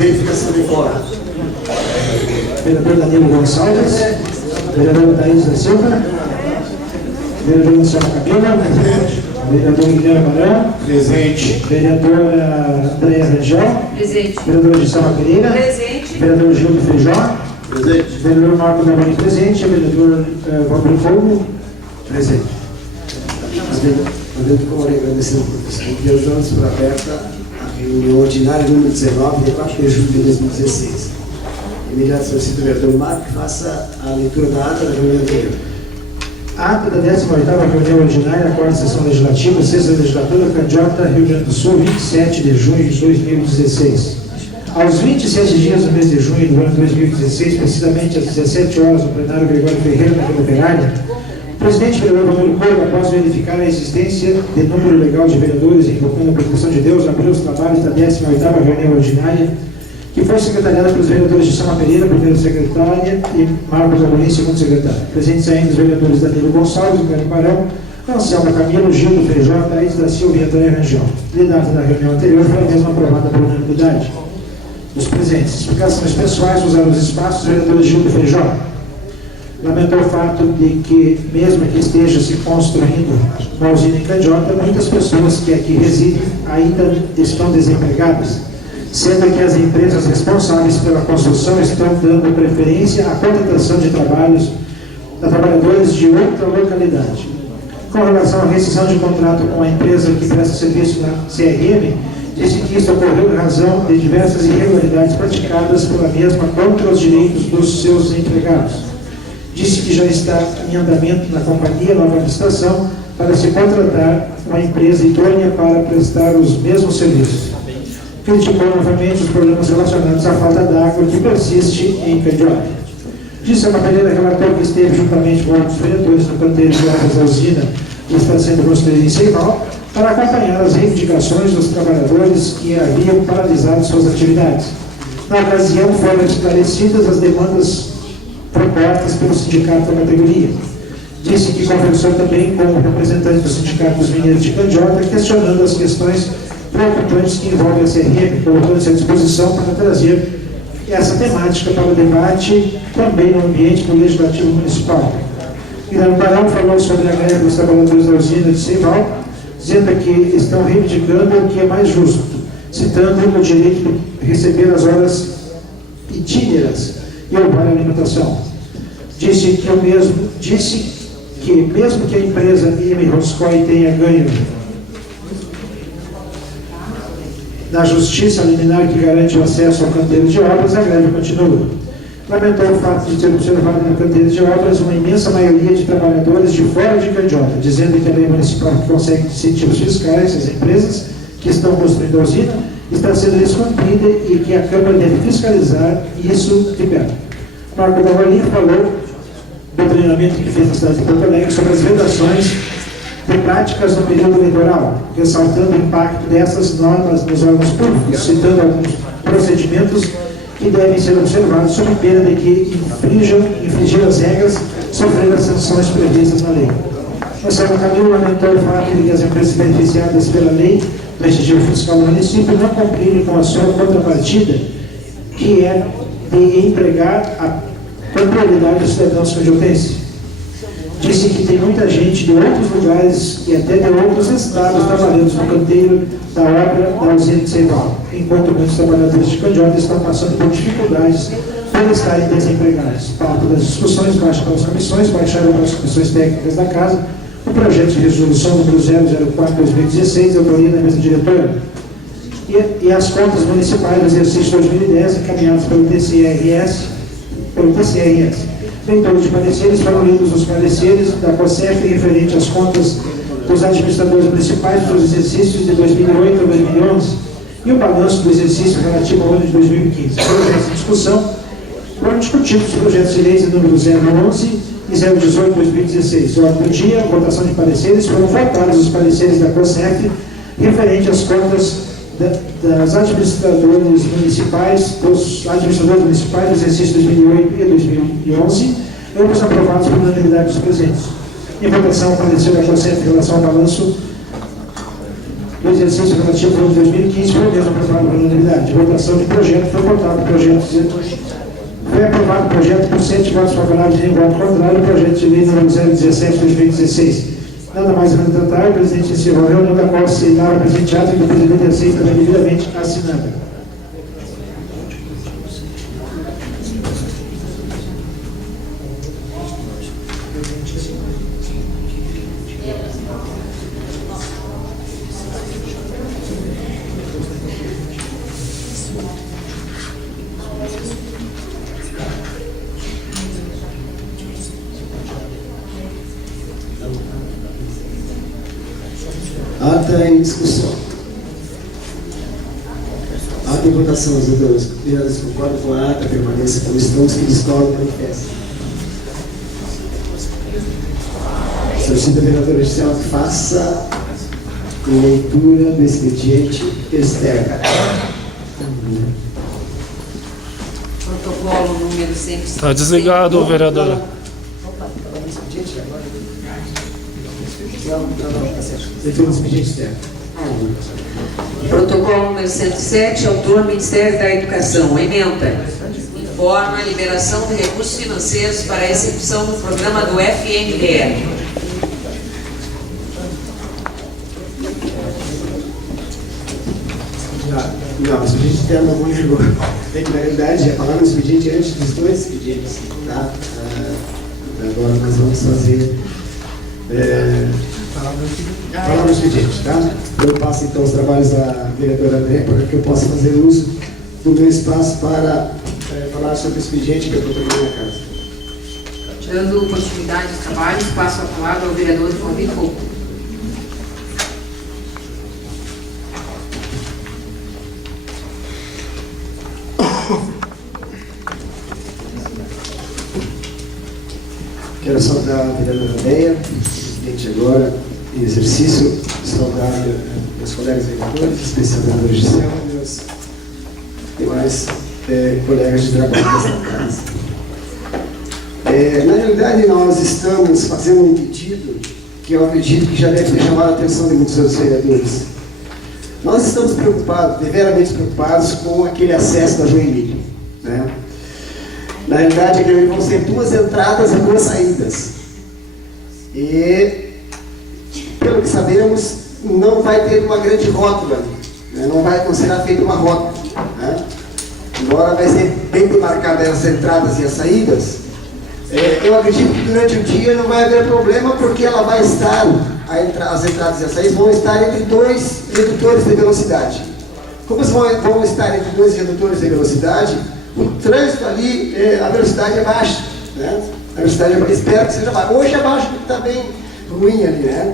Verificação de fora. Vereador Danilo Gonçalves, vereador Thaís da Silva, vereador Luciano Cabela, vereador Guilherme Barão, Presente. vereadora Andréia Rangel, Presente. vereadora Gisela Pereira, Presente. vereador Gildo Feijó, Presente. vereador Marco Davani presente, vereador Valdir Fogo, presente. Eu como agradecer ao professor que deu os anos para aberta a reunião ordinária número 19, de 4 de julho de 2016. Imediato solicito o vereador Marco que faça a leitura da ata da reunião anterior. Ata da 18ª reunião ordinária da 4ª sessão legislativa, 6ª legislatura, Candiota, Rio Grande do Sul, 27 de junho de 2016. Aos 27 dias do mês de junho do ano 2016, precisamente às 17 horas, no plenário Gregório Ferreira, na Vila Operária, o presidente vereador Romero Couto, após verificar a existência de número legal de vereadores invocando a proteção de Deus, abriu os trabalhos da 18ª reunião ordinária, que foi secretariada pelos vereadores de Gisela Pereira, primeira secretária, e Marcos Amorim, segundo secretário. Presentes ainda os vereadores Danilo Gonçalves, Guilherme Barão, Anselmo Camilo, Gildo Feijó, Thaís da Silva e Andréia Rangel. De data da reunião anterior, foi a mesma aprovada por unanimidade dos presentes. Explicações pessoais, usaram os espaços, vereadores Gildo Feijó. Lamentou o fato de que, mesmo que esteja se construindo uma usina em Candiota, muitas pessoas que aqui residem ainda estão desempregadas, sendo que as empresas responsáveis pela construção estão dando preferência à contratação de trabalhadores de outra localidade. Com relação à rescisão de contrato com a empresa que presta serviço na CRM, disse que isso ocorreu em razão de diversas irregularidades praticadas pela mesma contra os direitos dos seus empregados. Disse que já está em andamento na companhia nova licitação para se contratar uma empresa idônea para prestar os mesmos serviços. Criticou novamente os problemas relacionados à falta d'água que persiste em Candiota. Gisela Pereira relatou que esteve juntamente com outros vereadores no canteiro de obras da usina que está sendo construída em Seival para acompanhar as reivindicações dos trabalhadores que haviam paralisado suas atividades. Na ocasião, foram esclarecidas as demandas propostas pelo sindicato da categoria. Disse que conversou também com o representante do Sindicato dos Mineiros de Candiota, questionando as questões preocupantes que envolvem a CRM, colocando-se à disposição para trazer essa temática para o debate também no ambiente do Legislativo Municipal. Guilherme Barão falou sobre a greve dos trabalhadores da usina de Seival, dizendo que estão reivindicando o que é mais justo, citando o direito de receber as horas itíneras e o vale alimentação. Disse que mesmo que a empresa M. Roscoe tenha ganho na justiça liminar que garante o acesso ao canteiro de obras, a greve continua. Lamentou o fato de ter observado no canteiro de obras uma imensa maioria de trabalhadores de fora de Candiota, dizendo que a lei municipal que consegue incentivos fiscais às empresas que estão construindo a usina está sendo descumprida e que a Câmara deve fiscalizar isso de perto. Marco Davani falou do treinamento que fez na cidade de Porto Alegre sobre as vedações de práticas no período eleitoral, ressaltando o impacto dessas normas nos órgãos públicos, citando alguns procedimentos que devem ser observados sob pena de que infringir as regras, sofrer as sanções previstas na lei. Marcelo Camilo lamentou o fato de que as empresas beneficiadas pela lei do incentivo fiscal do município não cumprirem com a sua contrapartida, que é de empregar a prioridade dos cidadãos candiotenses. Disse que tem muita gente de outros lugares e até de outros estados trabalhando no canteiro da obra da usina de Seival, enquanto muitos trabalhadores de Candiota estão passando por dificuldades por estarem desempregados. Parte das discussões baixaram as comissões, baixaram as comissões técnicas da Casa, o projeto de resolução número 004/2016, autoria da mesa diretora, e as contas municipais do exercício 2010 encaminhadas pelo TCRS. Em torno de pareceres, foram lidos os pareceres da COSEF referente às contas dos administradores municipais dos exercícios de 2008 a 2011 e o balanço do exercício relativo ao ano de 2015. Projetos de discussão foram discutidos os projetos de leis número 011 e 018/2016. Ordem do dia, votação de pareceres, foram votados os pareceres da COSEF referente às contas dos administradores municipais do exercício 2008 e 2011, ambos aprovados por unanimidade dos presentes. Em votação, o parecer da COSEF em relação ao balanço do exercício relativo ao ano 2015 foi mesmo aprovado por unanimidade. Votação de projeto, foi votado o projeto. Foi aprovado o projeto por 7 votos favoráveis e nenhum voto contrário, o projeto de lei número 017/2016. Nada mais mandatário, o presidente encerrou a reunião da qual se dá o presente ato que o presidente aceita devidamente assinada. Ata em discussão. Ata em votação. Os vereadores concordam com a ata, permaneça como estão, os que discordam, manifestam. Solicita a vereadora Gisela que faça leitura do expediente externo. Protocolo número 100. Está desligado, vereadora. Leitura do expediente externo. Protocolo número 107, autor Ministério da Educação. Ementa. Informa a liberação de recursos financeiros para a execução do programa do FNDE. Não, o expediente externo não chegou. É que, na realidade, já falaram no expediente antes dos dois expedientes. Tá? Agora nós vamos fazer. Falar no expediente, tá? Eu passo então os trabalhos da vereadora André para que eu possa fazer uso do meu espaço para falar sobre o expediente que eu estou trabalhando na casa. Dando continuidade aos trabalhos, passo a palavra ao vereador Valmir Couto. Quero saudar a vereadora Andréia, presidente agora, em exercício, saudar meus colegas vereadores, especialmente a vereadora Gisela e meus demais colegas de trabalho desta casa. Na realidade, nós estamos fazendo um pedido que eu acredito que já deve ter chamado a atenção de muitos outros vereadores. Nós estamos preocupados, deveramente preocupados, com aquele acesso da Joinville, né? Na realidade, vão ser 2 entradas e 2 saídas. E, pelo que sabemos, não vai ter uma grande rótula, né? Não será feita uma rótula, né? Embora vai ser bem demarcadas as entradas e as saídas, eu acredito que durante o dia não vai haver problema, porque ela vai estar, as entradas e as saídas vão estar entre 2 redutores de velocidade. Como vão estar entre 2 redutores de velocidade, o trânsito ali, a velocidade é baixa, né? A velocidade é baixa, espero que seja baixa. Hoje é baixa porque está bem ruim ali, né?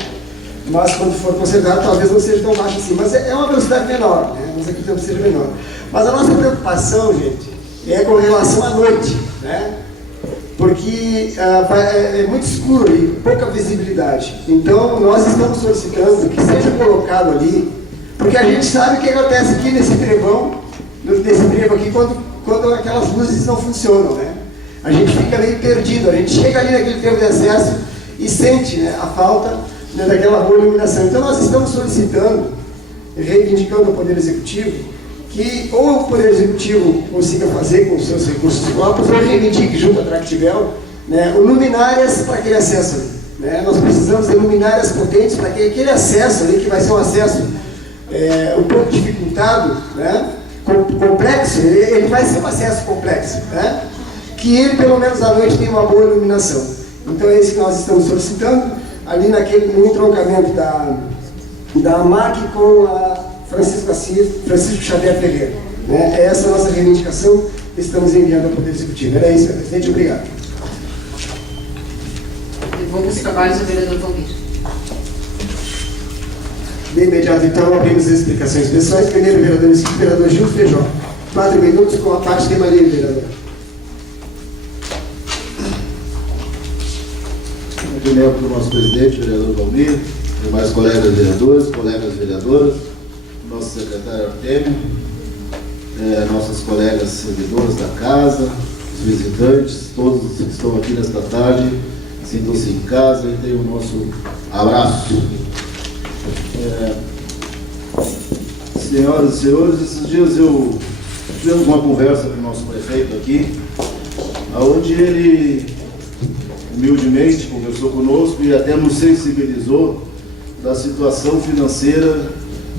Mas quando for considerado, talvez não seja tão baixa assim. Mas é uma velocidade menor, né? Nós acreditamos que seja menor. Mas a nossa preocupação, gente, é com relação à noite, né? Porque é muito escuro e pouca visibilidade. Então, nós estamos solicitando que seja colocado ali, porque a gente sabe o que acontece aqui nesse trevo aqui, quando aquelas luzes não funcionam, né? A gente fica meio perdido, a gente chega ali naquele trevo de acesso e sente, né, a falta, né, daquela boa iluminação. Então nós estamos solicitando, reivindicando ao Poder Executivo, que ou o Poder Executivo consiga fazer com os seus recursos próprios, ou reivindique junto à Tractibel, né, luminárias para aquele acesso ali, né? Nós precisamos de luminárias potentes para que aquele acesso ali, que vai ser um acesso um pouco dificultado, né, complexo, ele vai ser um acesso complexo, né? Que ele, pelo menos à noite, tenha uma boa iluminação. Então é isso que nós estamos solicitando, ali no entroncamento da AMAC com a Francisco Xavier Ferreira, né? Essa é a nossa reivindicação que estamos enviando ao Poder Executivo. Era isso, presidente, obrigado. Devolvo os trabalhos ao vereador Valmir. De imediato, então, abrimos as explicações pessoais. Primeiro, vereador Gil Feijó. 4 minutos com a parte de Maria, vereador. Cumprimento do nosso presidente, vereador Valmir, demais colegas vereadores, colegas vereadoras, nosso secretário Artemio, nossas colegas servidoras da casa, os visitantes, todos que estão aqui nesta tarde, sintam-se em casa e tenham o nosso abraço. Senhoras e senhores, esses dias eu tivemos uma conversa com o nosso prefeito aqui, onde ele humildemente conversou conosco e até nos sensibilizou da situação financeira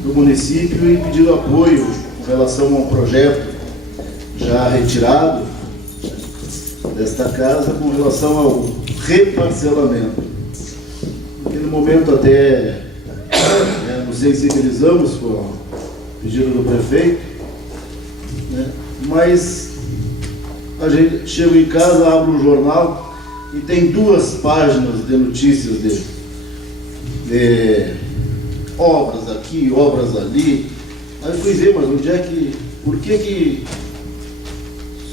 do município e pediu apoio com relação a um projeto já retirado desta casa com relação ao reparcelamento. Naquele momento até nos sensibilizamos com o pedido do prefeito, né? Mas a gente chega em casa, abre um jornal e tem 2 páginas de notícias de obras aqui, obras ali. Aí fui ver, mas onde é que, por que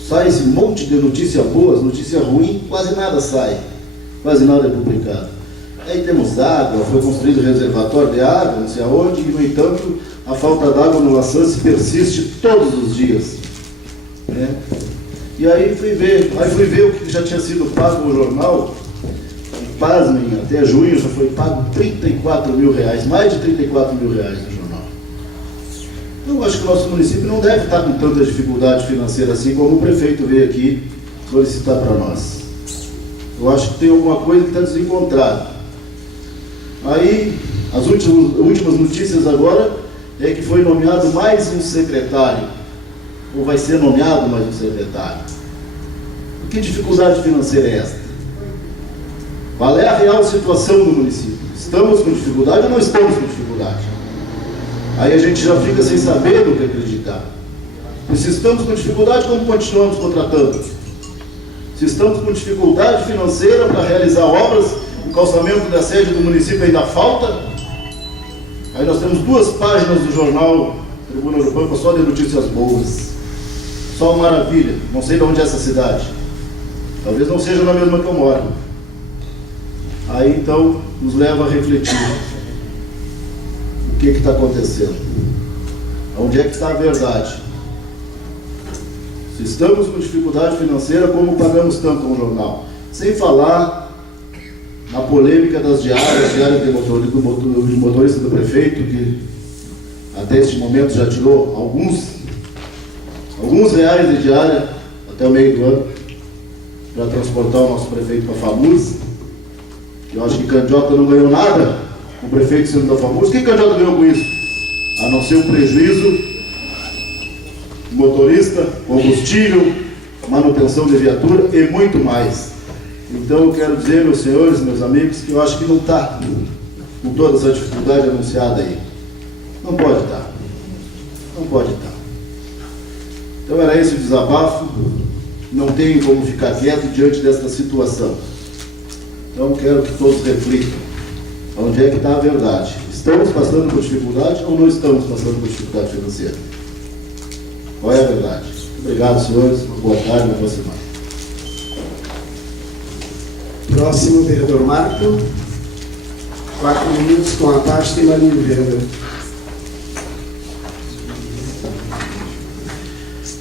sai esse monte de notícias boas, notícia ruim, quase nada sai, quase nada é publicado. Aí temos água, foi construído reservatório de água, não sei aonde, e no entanto a falta d'água no Laçance persiste todos os dias, né? E aí fui ver o que já tinha sido pago no jornal, e pasmem, até junho já foi pago R$34 mil, mais de R$34 mil no jornal. Eu acho que o nosso município não deve estar com tanta dificuldade financeira assim como o prefeito veio aqui solicitar para nós. Eu acho que tem alguma coisa que está desencontrada. Aí, as últimas notícias agora é que foi nomeado mais um secretário, ou vai ser nomeado mais um secretário. Que dificuldade financeira é esta? Qual é a real situação do município? Estamos com dificuldade ou não estamos com dificuldade? Aí a gente já fica sem saber do que acreditar. E se estamos com dificuldade, como continuamos contratando? Se estamos com dificuldade financeira para realizar obras, o calçamento da sede do município ainda falta, aí nós temos 2 páginas do jornal Tribuna Urbana só de notícias boas, só uma maravilha. Não sei de onde é essa cidade, talvez não seja na mesma que eu moro. Aí então nos leva a refletir o que está acontecendo, onde é que está a verdade. Se estamos com dificuldade financeira, como pagamos tanto no jornal? Sem falar na polêmica das diárias de motorista do prefeito, que até este momento já tirou alguns reais de diária até o meio do ano para transportar o nosso prefeito para a FAMURS. Eu acho que Candiota não ganhou nada com o prefeito sendo da FAMURS. O que Candiota ganhou com isso? A não ser o prejuízo, motorista, combustível, manutenção de viatura e muito mais. Então eu quero dizer, meus senhores, meus amigos, que eu acho que não está com toda essa dificuldade anunciada aí. Não pode estar. Não pode estar. Então era esse o desabafo. Não tenho como ficar quieto diante desta situação. Então quero que todos reflitam. Onde é que está a verdade? Estamos passando por dificuldade ou não estamos passando por dificuldade financeira? Qual é a verdade? Obrigado, senhores. Uma boa tarde, uma boa semana. Próximo, vereador Marco. 4 minutos com a parte de Marinho, vereador.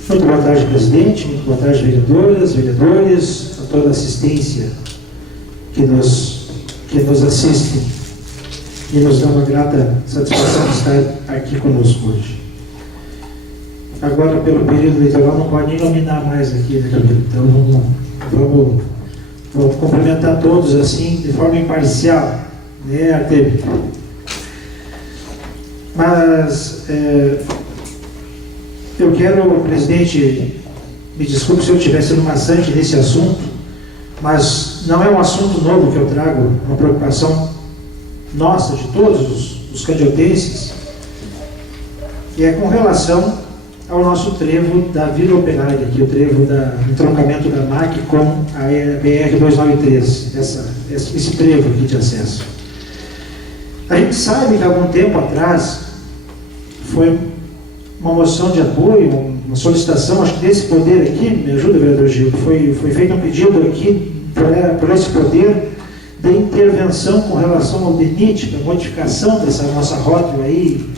Muito boa tarde, presidente. Muito boa tarde, vereadoras, vereadores, a toda a assistência que nos assiste e nos dá uma grata satisfação de estar aqui conosco hoje. Agora, pelo período eleitoral, não pode nem nominar mais aqui, né, Camilo? Então, vamos cumprimentar todos assim, de forma imparcial, né, Artemio? Mas, eu quero, presidente, me desculpe se eu estiver sendo maçante nesse assunto, mas não é um assunto novo que eu trago, uma preocupação nossa, de todos os candiotenses, e é com relação ao nosso trevo da Vila Operária, aqui, o trevo do entroncamento da MAC com a BR-293, esse trevo aqui de acesso. A gente sabe que há algum tempo atrás foi uma moção de apoio, uma solicitação, acho que desse poder aqui, me ajuda, vereador Gil, foi feito um pedido aqui por esse poder de intervenção com relação ao DENIT, da modificação dessa nossa rótula aí,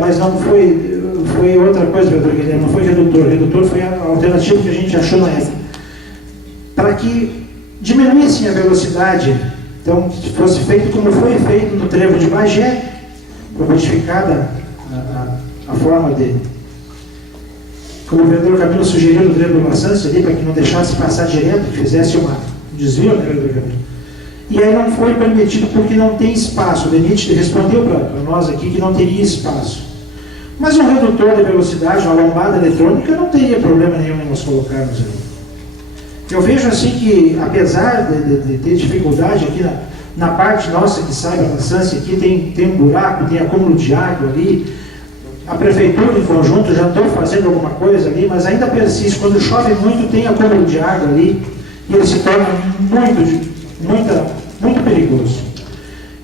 mas não foi outra coisa, vereador Guilherme, não foi redutor. Redutor foi a alternativa que a gente achou na época, para que diminuíssem a velocidade, então fosse feito como foi feito no trevo de Bagé, foi modificada a forma de, como o vereador Camilo sugeriu no Dreno do Maçãs, ali, para que não deixasse passar direto, que fizesse um desvio, né, vereador Camilo? E aí não foi permitido porque não tem espaço. O DENIT respondeu para nós aqui que não teria espaço. Mas um redutor de velocidade, uma lombada eletrônica, não teria problema nenhum em nós colocarmos ali. Eu vejo assim que, apesar de ter dificuldade aqui na parte nossa que sai da Maçãs, aqui tem um buraco, tem acúmulo de água ali, a prefeitura em conjunto já estou fazendo alguma coisa ali, mas ainda persiste. Quando chove muito, tem acúmulo de água ali, e ele se torna muito perigoso.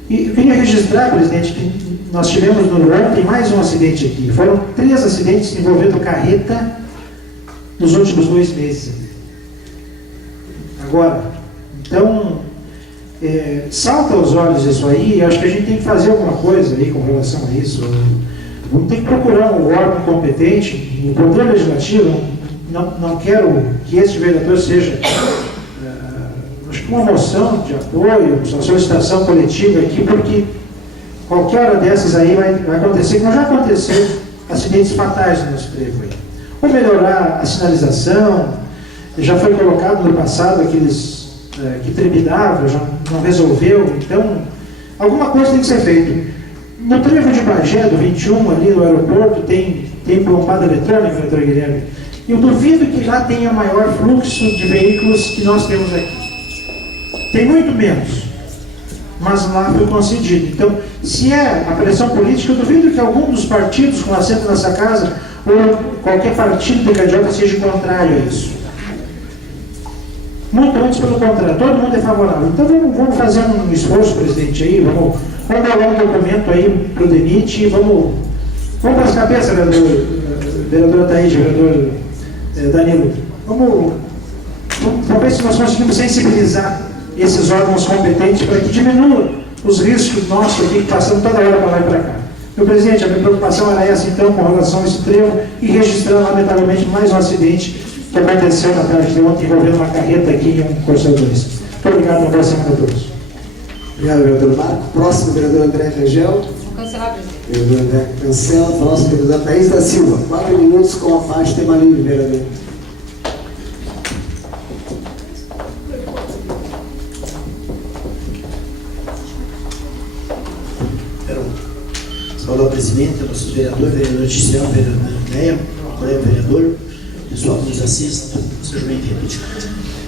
E eu queria registrar, presidente, que nós tivemos ontem mais um acidente aqui. Foram 3 acidentes envolvendo carreta nos últimos 2 meses. Agora, então, salta aos olhos isso aí. Acho que a gente tem que fazer alguma coisa aí com relação a isso. Vamos ter que procurar um órgão competente. O Poder Legislativo, não quero que este vereador seja acho que uma moção de apoio, uma solicitação coletiva aqui, porque qualquer hora dessas aí vai acontecer, como já aconteceu, acidentes fatais no nosso trevo aí. Ou melhorar a sinalização, já foi colocado no passado aqueles que trepidavam, já não resolveu, então alguma coisa tem que ser feita. No trevo de Bagé, do 21, ali no aeroporto, tem lombada eletrônica, vereador Guilherme. Eu duvido que lá tenha maior fluxo de veículos que nós temos aqui. Tem muito menos, mas lá foi concedido. Então, se é a pressão política, eu duvido que algum dos partidos com assento nessa casa, ou qualquer partido de candidato seja contrário a isso. Muito antes, pelo contrário, todo mundo é favorável. Então, vamos fazer um esforço, presidente, aí, vamos dar um documento aí para o DENIT e vamos para as cabeças, vereador Thaís, vereador Danilo. Vamos ver se nós conseguimos sensibilizar esses órgãos competentes para que diminua os riscos nossos aqui, que passamos toda hora para lá e para cá. Meu presidente, a minha preocupação era essa, então, com relação a esse trevo e registrar, lamentavelmente, mais um acidente que aconteceu na tarde de ontem, envolvendo uma carreta aqui e um Corsa 2. Muito obrigado, uma boa semana a todos. Obrigado, vereador Marco. Próximo, vereador André Rangel. Vou cancelar, presidente. Vereador André cancela. Próximo, vereador Thaís da Silva. 4 minutos com a parte tema livre, vereador. Saudar o presidente, nossos vereadores, vereador Tiziano, vereador Andréia, colega vereador, pessoal que nos assiste, seja bem-vindo.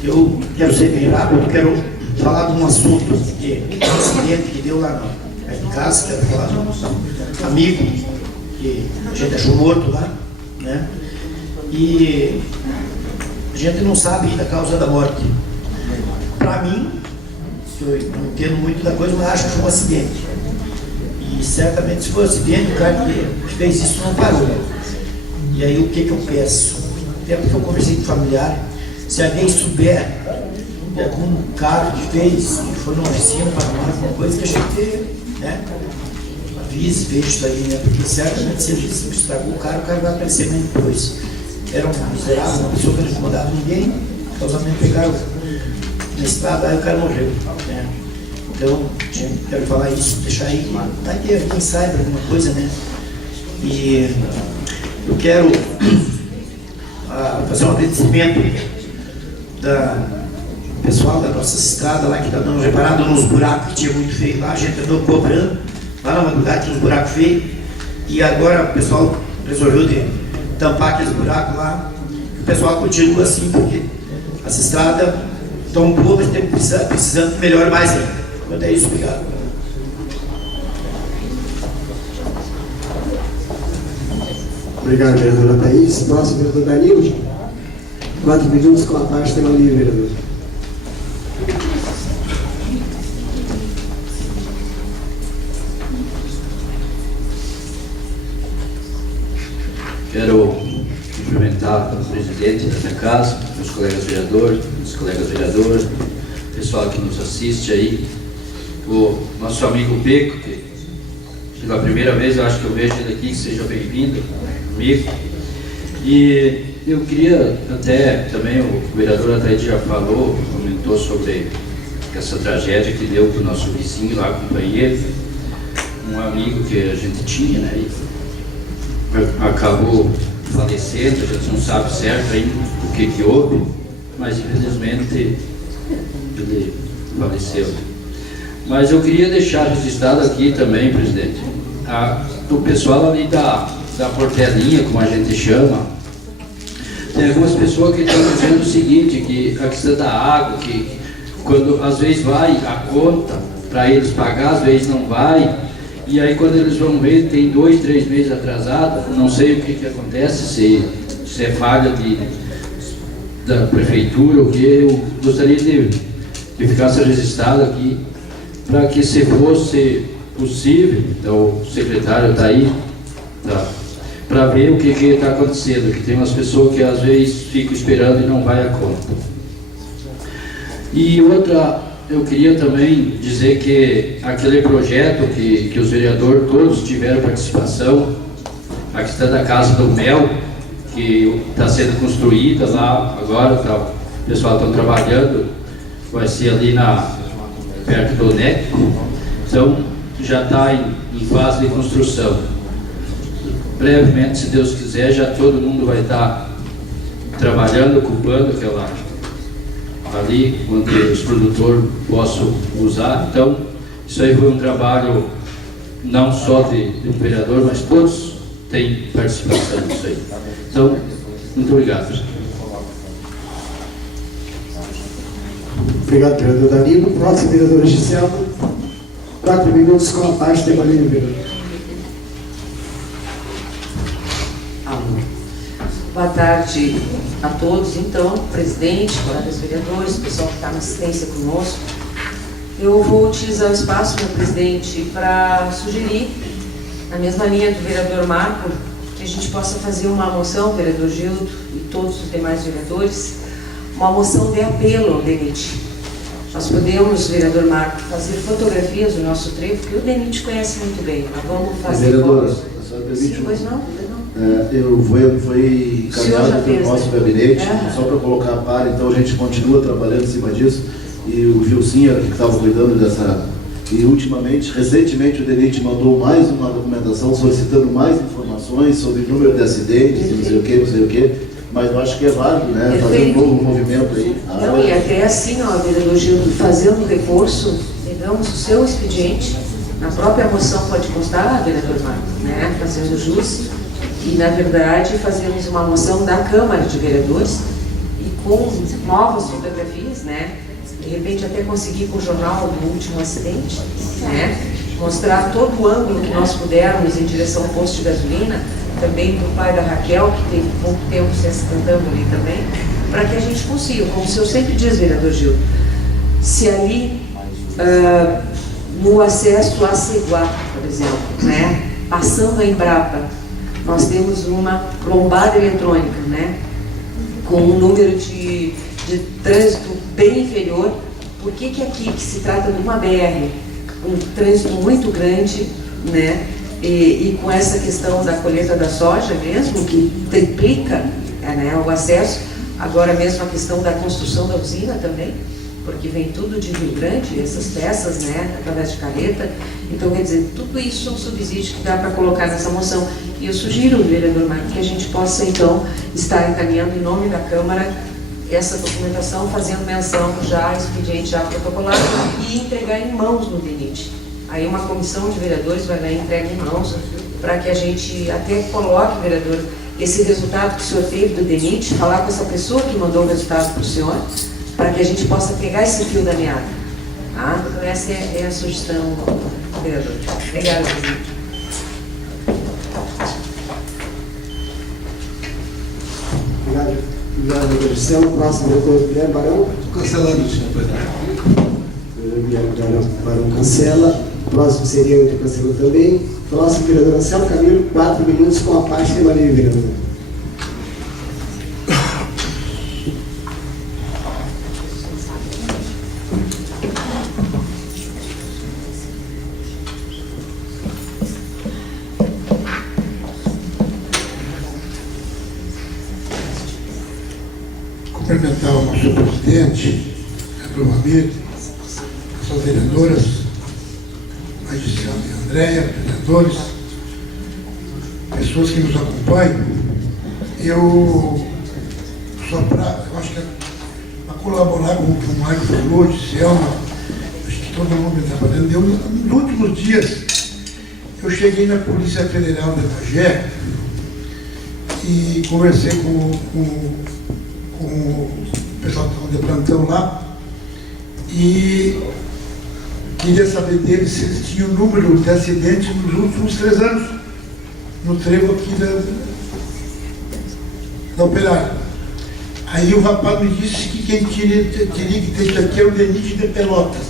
Eu quero ser bem rápido, quero falar de um assunto, que é um acidente que deu lá em casa, quero falar de um amigo, que a gente achou morto lá, né? E a gente não sabe ainda a causa da morte. Para mim, eu não entendo muito da coisa, mas acho que foi um acidente. E certamente, se for um acidente, o cara que fez isso não parou. E aí, o que eu peço? Até porque eu conversei com o familiar, se alguém souber de algum cara que fez, que foi numa oficina para arrumar alguma coisa, que a gente, né, avise, veja isso aí, né? Porque certamente, se ele estragou o cara vai aparecer bem depois. Era um miserável, uma pessoa que não incomodava ninguém, causamente pegaram na estrada, aí o cara morreu, né? Então, quero falar isso, deixar aí, vai ter quem saiba alguma coisa, né? E eu quero fazer um agradecimento do pessoal da nossa estrada lá, que está dando reparado nos buracos que tinha muito feio lá, a gente andou cobrando, lá na madrugada tinha uns buracos feios, e agora o pessoal resolveu de tampar aqueles buracos lá. O pessoal continua assim, porque essa estrada tão boa, mas tem precisando melhorar mais ainda. Quanto é isso, obrigado. Obrigado, vereadora Thaís. Próximo, vereador Danilo. 4 minutos com a parte tema livre, vereador. Quero cumprimentar o presidente da minha casa, meus colegas vereadores, pessoal que nos assiste aí, o nosso amigo Peco, que pela primeira vez eu acho que eu vejo ele aqui, que seja bem-vindo comigo. E eu queria até, também o vereador Ataíde já falou, comentou sobre essa tragédia que deu para o nosso vizinho lá, companheiro, um amigo que a gente tinha, né? E acabou falecendo, a gente não sabe certo ainda o que houve, mas infelizmente ele faleceu. Mas eu queria deixar registrado aqui também, presidente, o pessoal ali da portelinha, como a gente chama. Tem algumas pessoas que estão dizendo o seguinte, que a questão da água, que quando às vezes vai a conta para eles pagar, às vezes não vai, e aí quando eles vão ver, tem 2, 3 meses atrasado, não sei o que acontece, se é falha da prefeitura ou o que. Eu gostaria de ficasse registrado aqui, para que, se fosse possível, o secretário está aí, para ver o que está acontecendo, que tem umas pessoas que às vezes ficam esperando e não vai a conta. E outra, eu queria também dizer que aquele projeto que os vereadores todos tiveram participação, a questão da Casa do Mel, que está sendo construída lá agora, o pessoal está trabalhando, vai ser ali perto do NEC, então já está em fase de construção. Brevemente, se Deus quiser, já todo mundo vai estar trabalhando, ocupando aquela ali, onde os produtores possam usar. Então, isso aí foi um trabalho não só de um vereador, mas todos têm participação nisso aí. Então, muito obrigado. Obrigado, vereador Danilo. Próximo, vereadora Giselda. 4 minutos com a parte de Maria Vereador. Boa tarde a todos, então, presidente, colegas vereadores, pessoal que está na assistência conosco. Eu vou utilizar o espaço, meu presidente, para sugerir, na mesma linha do vereador Marco, que a gente possa fazer uma moção, vereador Gildo e todos os demais vereadores, uma moção de apelo ao DENIT. Nós podemos, vereador Marco, fazer fotografias do nosso trevo, que o DENIT conhece muito bem. Nós vamos fazer. Vereadora, fotos. a senhora permite? Sim, pois não. Foi encaminhado pelo nosso gabinete, só para colocar a par, então a gente continua trabalhando em cima disso, e o Gilcinho era que estava cuidando dessa. E recentemente o DENIT mandou mais uma documentação solicitando mais informações sobre o número de acidentes, não sei o que, mas eu acho que é válido, né? Fazer um novo movimento aí. Não, e até assim, ó, vereador Gildo, fazendo reforço, pegamos o seu expediente, na própria moção pode constar, vereador Marco, né? Fazendo jus. E, na verdade, fazemos uma moção da Câmara de Vereadores e com novas fotografias, né? De repente, até conseguir com o jornal do último acidente, né? Mostrar todo o ângulo que nós pudermos em direção ao posto de gasolina, também do pai da Raquel, que teve pouco tempo se acidentando ali também, para que a gente consiga, como o senhor sempre diz, vereador Gil, se ali, no acesso a Ceguá, por exemplo, né? Passando a Embrapa, nós temos uma lombada eletrônica, né? Com um número de trânsito bem inferior. Por que aqui, que se trata de uma BR, um trânsito muito grande, né? E com essa questão da colheita da soja mesmo, que triplica, né, o acesso, agora mesmo a questão da construção da usina também, porque vem tudo de Rio Grande, essas peças, né, através de carreta. Então, quer dizer, tudo isso é um subsídio que dá para colocar nessa moção. E eu sugiro, vereador Marco, que a gente possa, então, estar encaminhando em nome da Câmara essa documentação, fazendo menção já, expediente já protocolado, e entregar em mãos no DENIT. Aí uma comissão de vereadores vai lá e entrega em mãos, para que a gente até coloque, vereador, esse resultado que o senhor teve do DENIT, falar com essa pessoa que mandou o resultado para o senhor, para que a gente possa pegar esse fio da meada. Tá? Então essa é a sugestão, vereador. Obrigada, presidente. Obrigado, vereador Gisela. Próximo, vereador Guilherme Barão. Cancelando, senhor presidente. Guilherme Barão cancela. Próximo seria outro cancelado também. Próximo, vereador Anselmo Camilo, 4 minutos com a parte de Maria Vereador. Cumprimentar o nosso presidente, meu amigo, as vereadoras, a Gisela e a Andréia, vereadores, pessoas que nos acompanham, eu acho que para colaborar com o que o Marco falou, Selma, acho que todo mundo está trabalhando. Nos últimos dias, eu cheguei na Polícia Federal de Bagé e conversei com o pessoal que estava de plantão lá e queria saber deles se eles tinham o número de acidentes nos últimos 3 anos, no trevo aqui da Operária. Aí o rapaz me disse que quem teria que ter isso aqui é o DENIT de Pelotas.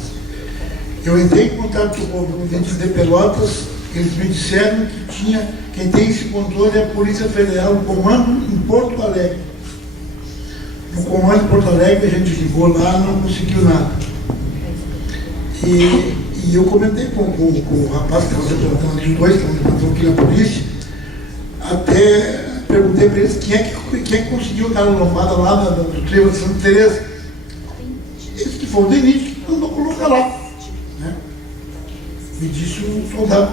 Eu entrei em contato com o DENIT de Pelotas, eles me disseram que quem tem esse controle é a Polícia Federal, o comando em Porto Alegre. No comando em Porto Alegre a gente ligou lá, não conseguiu nada. E eu comentei com o rapaz que estava representando ali, os dois que estavam representando aqui na polícia, até perguntei para eles quem é que conseguiu aquela lombada lá do trevo de Santa Teresa. Eles que foi o DENIT que mandou colocar lá. Né? Me disse um soldado.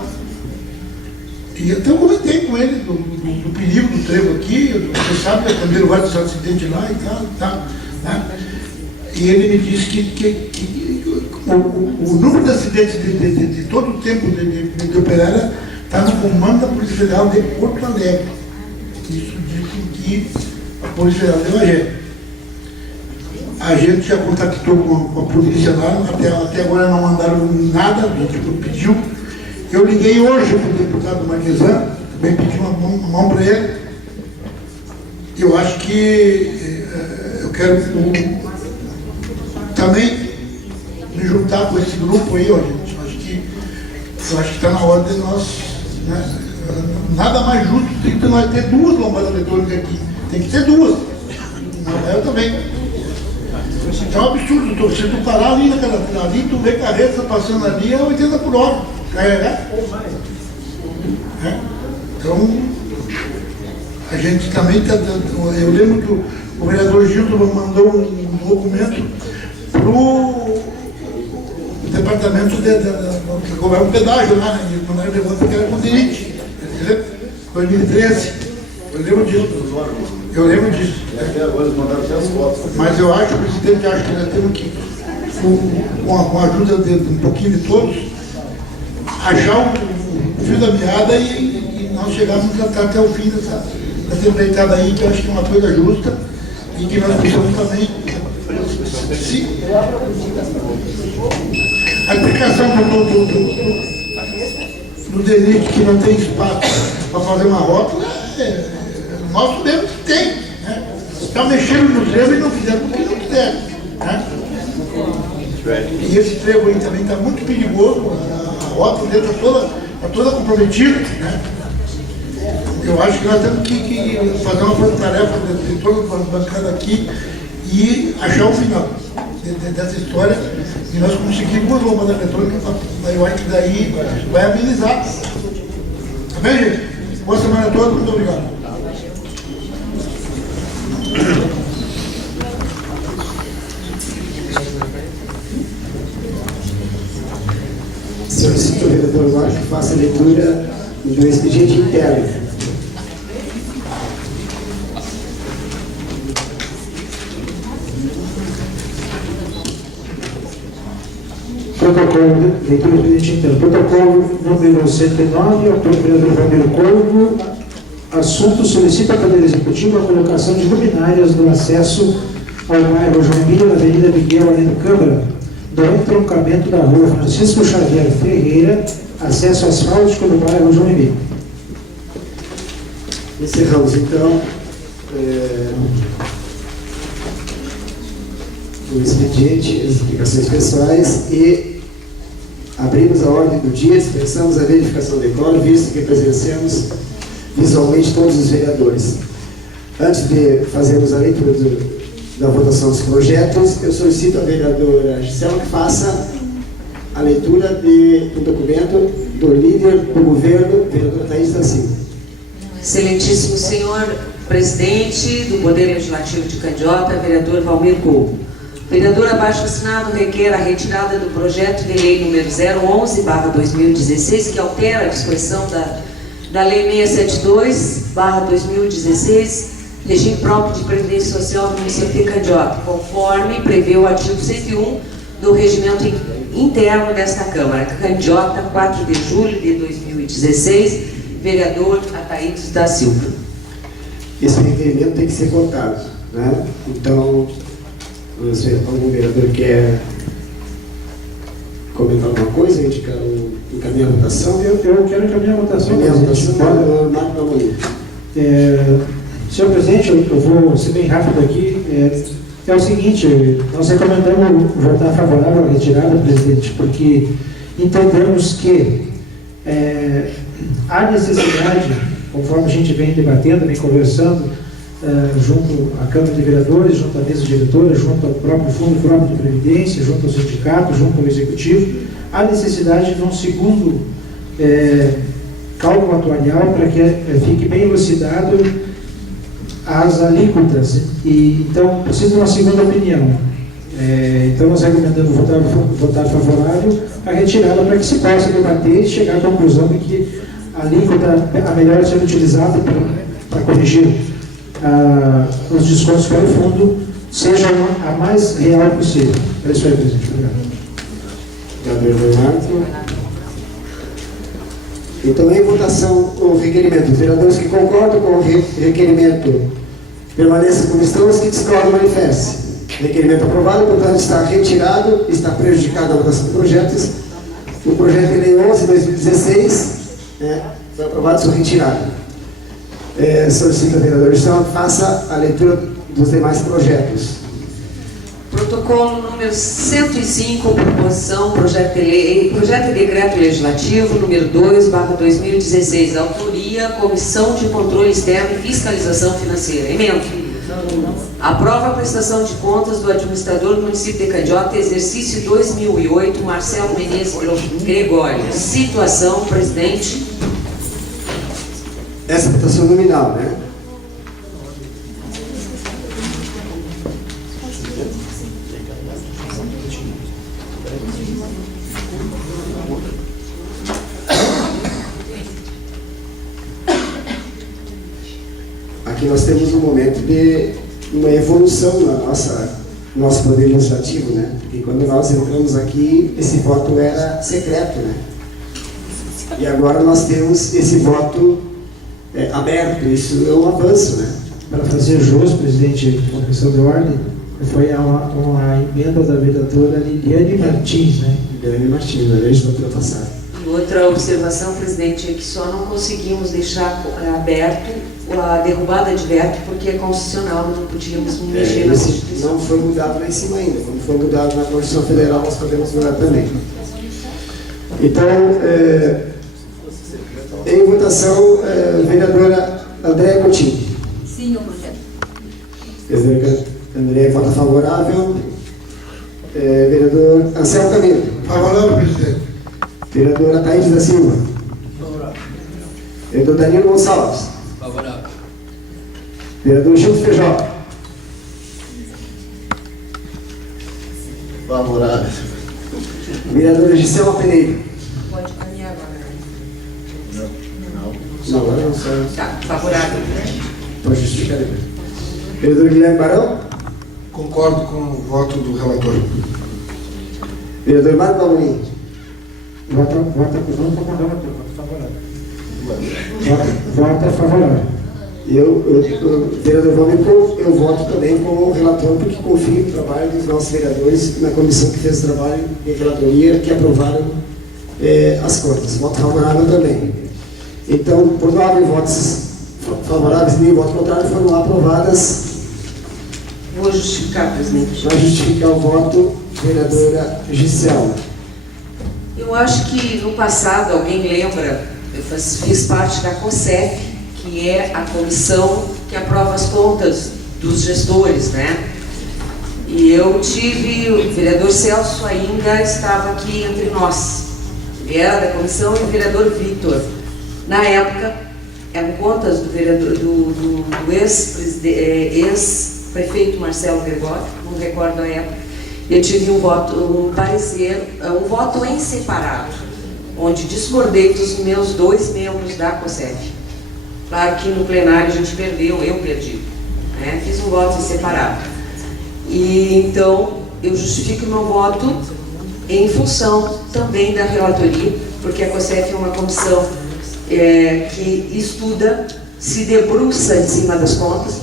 E até eu comentei com ele do perigo do trevo aqui. Você sabe, atenderam vários acidentes lá e tal. Né? E ele me disse que o número de acidentes de todo o tempo de Operária está no comando da Polícia Federal de Porto Alegre. Isso diz que a Polícia Federal de Bagé. A gente já contactou com a polícia lá, até agora não mandaram nada, a gente pediu. Eu liguei hoje para o deputado Marquesan, também pedi uma mão para ele. Eu acho que eu quero também me juntar com esse grupo aí, ó, gente. Eu acho que está na hora de nós, né, nada mais justo do que nós ter 2 lombadas eletrônicas aqui. Tem que ter 2. Eu também. É um absurdo. Se tu parar ali ali, tu vê carreta passando ali a 80 por hora. Então, a gente também está dando. Eu lembro que o vereador Gildo mandou um documento para o departamento que cobrar um pedágio lá, né? E quando ele levanta que era com DENIT. 2013. Eu lembro disso. Até agora eles mandaram até as fotos. Mas eu acho, o presidente acha que nós temos que, com a ajuda de um pouquinho de todos, achar o fio da meada e nós chegarmos até o fim dessa empreitada aí, que eu acho que é uma coisa justa e que nós precisamos também. A aplicação do DENIT que não tem espaço para fazer uma rótula, nós mesmos que tem. Né? Está mexendo no trevo e não fizeram porque não quiseram. Né? E esse trevo aí também está muito perigoso, a rótula dele está toda comprometida. Né? Eu acho que nós temos que fazer uma força-tarefa de toda a bancada aqui e achar o final dessa história e nós conseguimos 2 lombadas eletrônicas, eu acho que daí vai amenizar. Tá bem, gente? Boa semana a todos, muito obrigado. Solicito ao vereador Marco que faça a leitura do expediente interno. Protocolo, leitura do expediente interno. Protocolo número 109, autor vereador Valmir Corvo. Assunto: solicita ao Poder Executivo a colocação de luminárias no acesso ao bairro João Emílio, na Avenida Miguel Além Câmara, do entroncamento da rua Francisco Xavier Ferreira, acesso asfáltico do bairro João Emílio. Encerramos então o expediente, as explicações pessoais e abrimos a ordem do dia, dispensamos a verificação de quórum, visto que presenciamos visualmente todos os vereadores. Antes de fazermos a leitura da votação dos projetos, eu solicito à vereadora Gisela que faça a leitura do documento do líder do governo, vereador Thaís da Silva. Excelentíssimo senhor presidente do Poder Legislativo de Candiota, vereador Valmir Corvo. Vereador abaixo assinado requer a retirada do projeto de lei número 011/2016, que altera a disposição da lei 672/2016, regime próprio de previdência social do município de Candiota, conforme prevê o artigo 101 do regimento interno desta Câmara. Candiota, 4 de julho de 2016, vereador Ataídes da Silva. Esse requerimento tem que ser votado, né? Então, algum vereador quer comentar alguma coisa, encaminhar a votação? Eu quero encaminhar a votação. Encaminhar a votação, Marco Pamonini. Senhor presidente, eu vou ser bem rápido aqui. É o seguinte, nós recomendamos votar favorável à retirada, presidente, porque entendemos que há necessidade, conforme a gente vem debatendo, vem conversando, junto à Câmara de Vereadores, junto à mesa diretora, junto ao próprio Fundo próprio de Previdência, junto ao sindicato, junto ao Executivo, há necessidade de um segundo cálculo atuarial para que fique bem elucidado as alíquotas. Então, precisa de uma segunda opinião. Então, nós recomendamos votar favorável à retirada para que se possa debater e chegar à conclusão de que a alíquota a melhor ser utilizada para corrigir os descontos para o fundo seja a mais real possível. É isso aí, presidente. Obrigado, Leonardo. Então, em votação, o requerimento. Os vereadores que concordam com o requerimento permaneçam como estão, os que discordam manifestem. Requerimento aprovado, portanto, está retirado, está prejudicada a votação de projetos. O projeto de lei 11/2016 foi aprovado, sua retirada. Solicito ao vereador Gistão que faça a leitura dos demais projetos. Protocolo número 105, proposição, projeto de decreto legislativo número 2/2016, autoria, Comissão de Controle Externo e Fiscalização Financeira. Emenda. Aprova a prestação de contas do administrador do município de Candiota, exercício 2008, Marcelo Menezes Gregório. Situação, presidente. Essa votação nominal, né? Aqui nós temos um momento de uma evolução no nosso poder legislativo, né? Porque quando nós entramos aqui, esse voto era secreto, né? E agora nós temos esse voto aberto. Isso é um avanço, né? Para fazer jus, presidente, uma questão de ordem, foi uma emenda da vereadora Liliane Martins, né? Liliane Martins, na legislatura passada. E outra observação, presidente, é que só não conseguimos deixar aberto a derrubada de veto porque é constitucional, não podíamos mexer na Constituição. Não foi mudado lá em cima ainda. Quando for mudado na Constituição Federal, nós podemos mudar também. Então, em votação, vereadora Andréa Coutinho. Sim, o projeto. Vereadora Andréa vota favorável. Vereador Anselmo Camilo. Favorável, presidente. Vereadora Ataídes da Silva. Favorável. Vereador Danilo Gonçalves. Favorável. Vereador Gil Feijó. Favorável. Vereadora Gisela Pereira. Pode caminhar agora. Não, agora não só. Tá, favorável. Pode justificar depois. Vereador Guilherme Barão. Concordo com o voto do relator. Vereador Marco Pamonini. Vota favorável. Vereador Valmir, eu voto também com o relator, porque confio no trabalho dos nossos vereadores na comissão que fez o trabalho de relatoria, que aprovaram as contas. Voto favorável também. Então, por 9 votos favoráveis e nenhum voto contrário, foram aprovadas. Vou justificar, presidente. Vai justificar o voto, vereadora Gisela. Eu acho que no passado, alguém lembra, eu fiz parte da COSEF, que é a comissão que aprova as contas dos gestores, né? E eu tive, o vereador Celso ainda estava aqui entre nós. Ele era da comissão e o vereador Vitor. Na época, eram contas do vereador, do ex-prefeito Marcelo Gregório, não recordo a época, eu tive um voto em separado, onde discordei dos meus 2 membros da COSEF. Claro que no plenário a gente perdeu, eu perdi, né? Fiz um voto em separado. E então eu justifico meu voto em função também da relatoria, porque a COSEF é uma comissão que estuda, se debruça em cima das contas.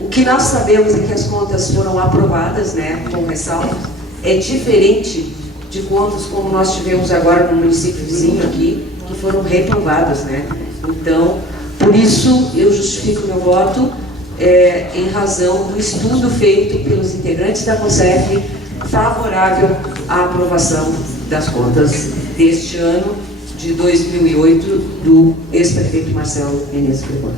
O que nós sabemos é que as contas foram aprovadas, né, com ressalva. É diferente de contas como nós tivemos agora no município vizinho aqui, que foram reprovadas, né? Então, por isso eu justifico meu voto em razão do estudo feito pelos integrantes da COSEF favorável à aprovação das contas deste ano de 2008 do ex-prefeito Marcelo Menezes Gregório.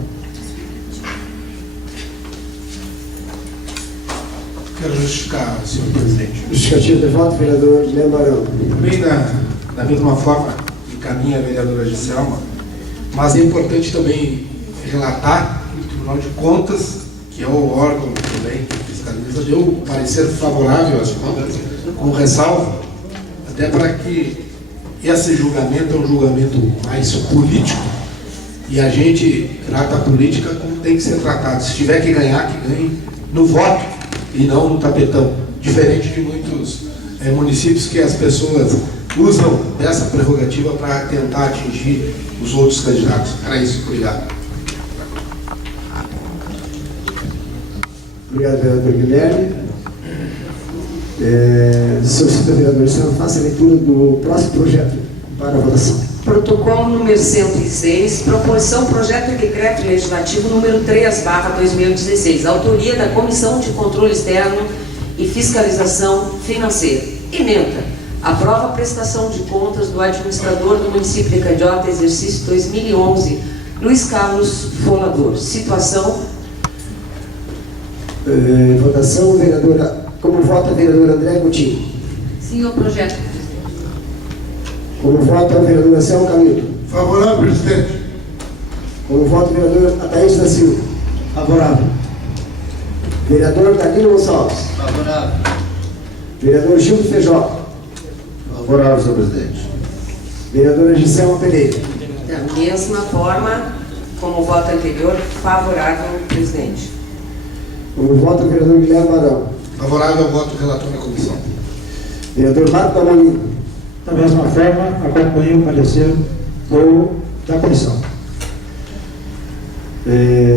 Quero justificar, senhor presidente. Justificativo de voto, vereador Guilherme Barão. Também da mesma forma que caminha a vereadora Giselma, mas é importante também relatar que o Tribunal de Contas, que é o órgão também que fiscaliza, deu um parecer favorável às contas, com ressalva, até para que esse julgamento é um julgamento mais político e a gente trata a política como tem que ser tratado. Se tiver que ganhar, que ganhe no voto e não no tapetão. Diferente de muitos municípios que as pessoas usam dessa prerrogativa para tentar atingir os outros candidatos. Era isso. Obrigado. Obrigado, vereador Guilherme. Solicito ao vereador Giselma, faça a leitura do próximo projeto para a votação. Protocolo número 106, proposição projeto de decreto legislativo número 3/2016, autoria da Comissão de Controle Externo e Fiscalização Financeira. Emenda. Aprova a prestação de contas do administrador do município de Candiota, exercício 2011, Luiz Carlos Folador. Situação. Votação, vereadora. Como vota a vereadora André Coutinho? Sim, ao projeto. Como vota a vereadora Selma Camilo? Favorável, presidente. Como vota a vereadora Ataíde da Silva? Favorável. Vereador Danilo Gonçalves? Favorável. Vereador Gildo Feijó? Favorável, senhor presidente. Vereadora Giselma Pereira? Da mesma forma, como o voto anterior, favorável, presidente. Como vota o vereador Guilherme Barão? Favorável ao voto do relator na comissão. Vereador Marco Damolino? Da mesma forma, acompanho o parecer da comissão.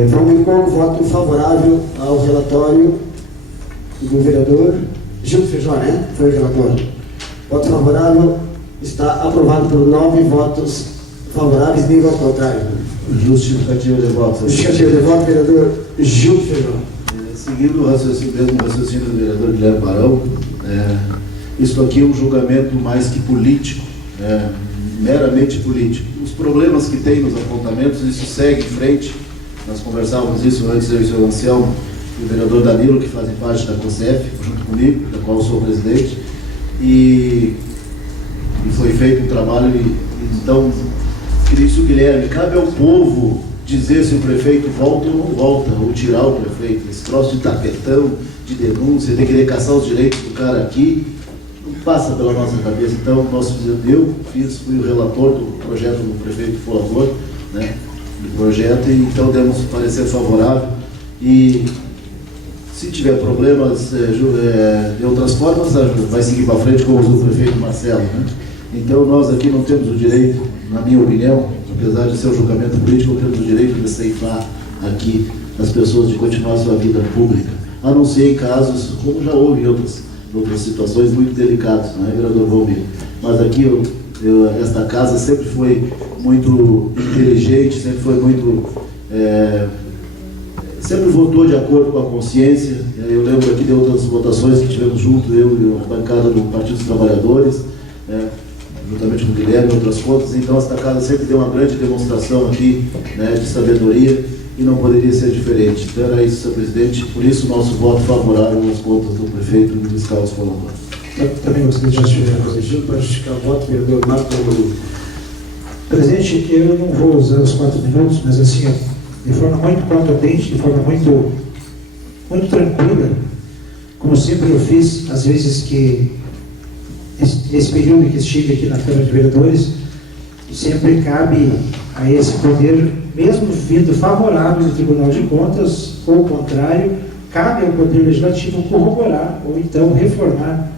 Vamos com o voto favorável ao relatório do vereador Gildo Feijó, né? Foi o relator. Voto favorável está aprovado por 9 votos favoráveis e nem voto contrário. Justificativo de voto. Justificativo de voto, vereador Gildo Feijó. Seguindo o mesmo raciocínio do vereador Guilherme Barão, isso aqui é um julgamento mais que político, meramente político. Os problemas que tem nos apontamentos, isso segue em frente. Nós conversávamos isso antes, eu e o senhor Anselmo e o vereador Danilo, que fazem parte da COSEF, junto comigo, da qual eu sou presidente, e foi feito um trabalho. Então, isso, Guilherme, cabe ao povo dizer se o prefeito volta ou não volta, ou tirar o prefeito. Esse troço de tapetão, de denúncia, de querer caçar os direitos do cara aqui, não passa pela nossa cabeça. Então, fui o relator do projeto do prefeito Folador, né, do projeto, e então demos um parecer favorável. E se tiver problemas de outras formas, vai seguir para frente como o prefeito Marcelo, né? Então, nós aqui não temos o direito, na minha opinião, apesar de ser um julgamento político, não temos o direito de ceifar aqui as pessoas de continuar a sua vida pública, a não ser em casos, como já houve em outras situações muito delicadas, não é, vereador Valmir? Mas aqui, esta casa sempre foi muito inteligente, sempre foi muito... sempre votou de acordo com a consciência. Eu lembro aqui de outras votações que tivemos junto, eu e a bancada do Partido dos Trabalhadores, juntamente com o Guilherme e outras contas. Então, esta casa sempre deu uma grande demonstração aqui, né, de sabedoria, e não poderia ser diferente. Então, era isso, senhor presidente. Por isso, o nosso voto favorável às contas do prefeito Luiz Carlos Folador. Também gostaria de justificar. Para justificar o voto, vereador Marco Damolino. Presidente, eu não vou usar os 4 minutos, mas assim, de forma muito contundente, de forma muito tranquila, como sempre eu fiz, às vezes que, nesse período que estive aqui na Câmara de Vereadores, sempre cabe a esse poder, mesmo vindo favorável do Tribunal de Contas, ou o contrário, cabe ao Poder Legislativo corroborar ou então reformar,